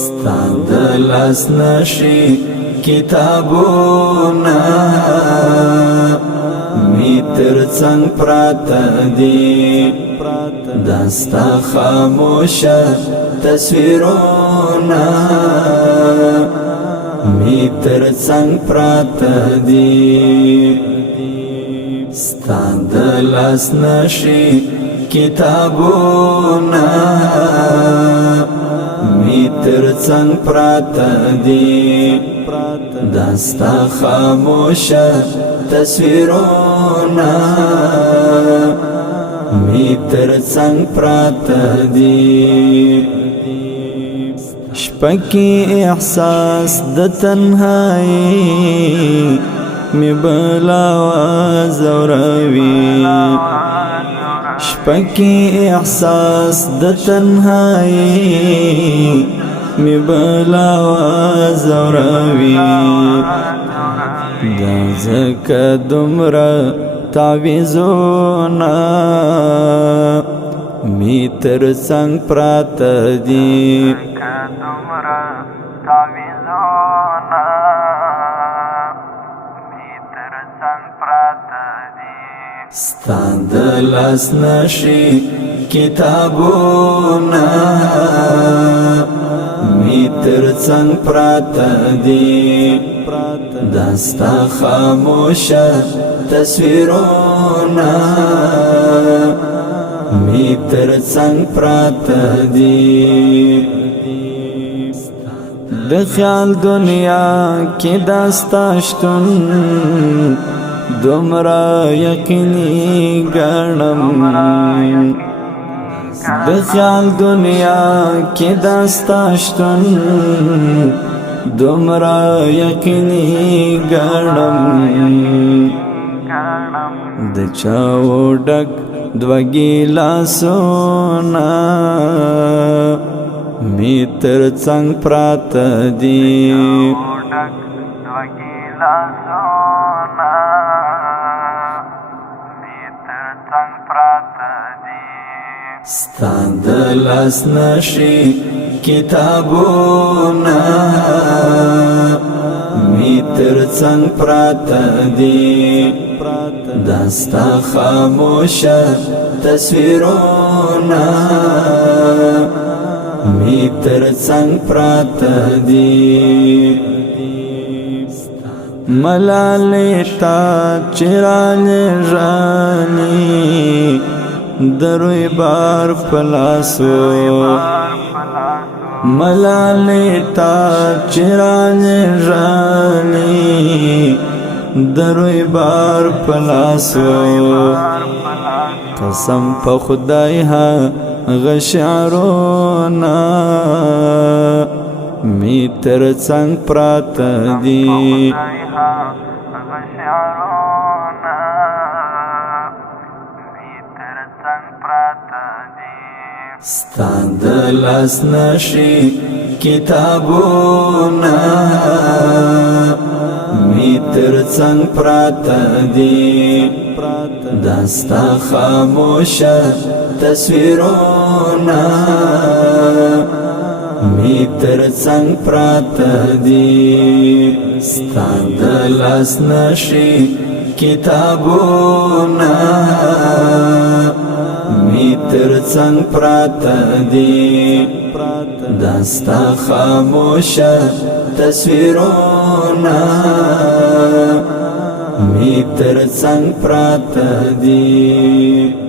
ستا د لاس نشي کتابونه می تر څنګ پراته دي دا ستا خاموشه تصویرونه می تر څنګ پراته دي ستا د لاس نشي کتابونه می تر څنګ پراته دي دا ستا خاموشه تصویرونه می تر څنګ پراته دي شپکی احساس د تنهایی می بلا زوروي شپکی احساس د تنهایی می بلا زوروي دا زکه دومره تعویذونه می تر څنګ پراته دي ستا د لاس نشي کتابونه می تر څنګ پراته دي دا ستا خاموشه تصویرونه می تر څنګ پراته دي د خیال دنیا کې داستا شتون دومره یقیني ګڼم د خیال دنیا کې داستا شتون دومره یقیني ګڼم د چاو ډک دوه ګیلاسونه می تر څنګ پراته دي ستا د لاس نشي کتابونه می تر څنګ پراته دي دا ستا خاموشه تصویرونه می تر څنګ پراته دي ملالې تا چرانه رانی دروی بار پلاسو ملالې تا چرانه رانی دروی بار پلاسو قسم په خدای ها غشعرونا می تر څنګ پراته دي ستا د لاس نشي کتابونه می تر څنګ پراته دي دا ستا خاموشه تصویرونه می تر څنګ پراته دي ستا د لاس نشي کتابونه می تر څنګ پراته دي دا ستا خاموشه تصویرونه می تر څنګ پراته دي